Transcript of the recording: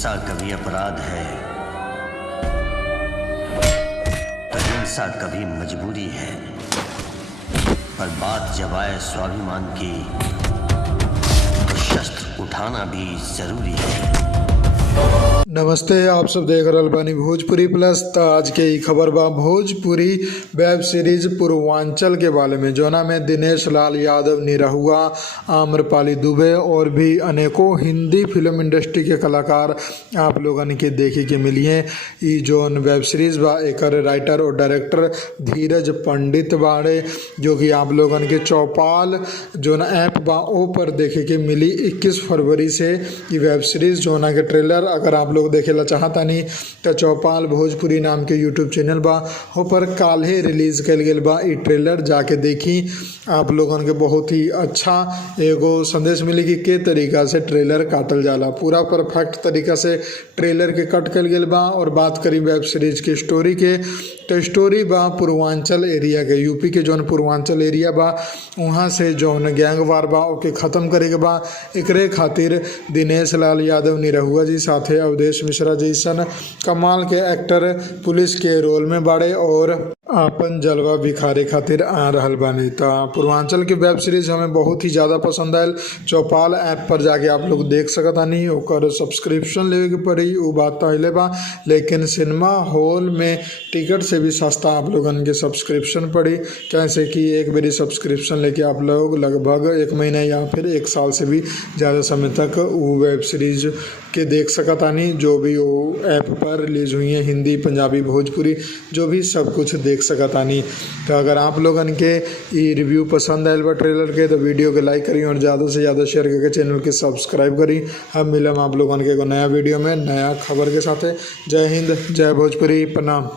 हिंसा कभी अपराध है, अहिंसा कभी मजबूरी है, पर बात जब आए स्वाभिमान की तो शस्त्र उठाना भी जरूरी है। नमस्ते, आप सब देख रहल बानी भोजपुरी प्लस। त आज के ई खबर बा भोजपुरी वेब सीरीज पूर्वांचल के बारे में, जोना में दिनेश लाल यादव, निरहुआ, आम्रपाली दुबे और भी अनेकों हिंदी फिल्म इंडस्ट्री के कलाकार आप लोगन के देखे के मिली हैं। ई जोन वेब सीरीज बा एकर राइटर और डायरेक्टर धीरज पंडित बाड़े, जो कि आप लोगन के चौपाल जोन ऐप बा ओ पर देखे के मिली। 21 फरवरी से ई वेब सीरीज जोना के ट्रेलर अगर आप लोग देखेला चाहता नहीं तो चौपाल भोजपुरी नाम के यूट्यूब चैनल बा हो पर काल्हे रिलीज कल गेल बा। ई ट्रेलर जाके देखी, आप लोगन के बहुत ही अच्छा एगो संदेश मिली कि के तरीका से ट्रेलर काटल जाला। पूरा परफेक्ट तरीका से ट्रेलर के कट कल गेल बा। और बात करी वेब सीरीज की स्टोरी के, तो स्टोरी बा पूर्वांचल एरिया के, यूपी के जौन पूर्वांचल एरिया बा वहाँ से जौन गैंग वार बा ओके ख़त्म करे के बा। एकरे खातिर दिनेश लाल यादव, निरहुआ जी, साथे अवधेश मिश्रा जैसन कमाल के एक्टर पुलिस के रोल में बाड़े और आपन जलवा बिखारे खातिर आ रहल बानी। तो पूर्वांचल की वेब सीरीज हमें बहुत ही ज़्यादा पसंद आयल। चौपाल ऐप पर जाके आप लोग देख सकतानी, ओकर सब्सक्रिप्शन लेवे के पड़ी, वो बात तो अइले बा, लेकिन सिनेमा हॉल में टिकट से भी सस्ता आप लोगन के सब्सक्रिप्शन पड़ी। कैसे कि एक बारी सब्सक्रिप्शन लेके आप लोग लगभग 1 महीना या फिर 1 साल से भी ज़्यादा समय तक वो वेब सीरीज के देख सकतानी, जो भी वो ऐप पर रिलीज हुई है, हिंदी, पंजाबी, भोजपुरी, जो भी सब कुछ देख सकतानी। तो अगर आप लोगन के ये रिव्यू पसंद आयल बा ट्रेलर के, तो वीडियो के लाइक करी और ज़्यादा से ज़्यादा शेयर करके चैनल के सब्सक्राइब करी। हम मिलम आप लोगन के एगो नया वीडियो में नया खबर के साथ। जय हिंद, जय भोजपुरी, प्रणाम।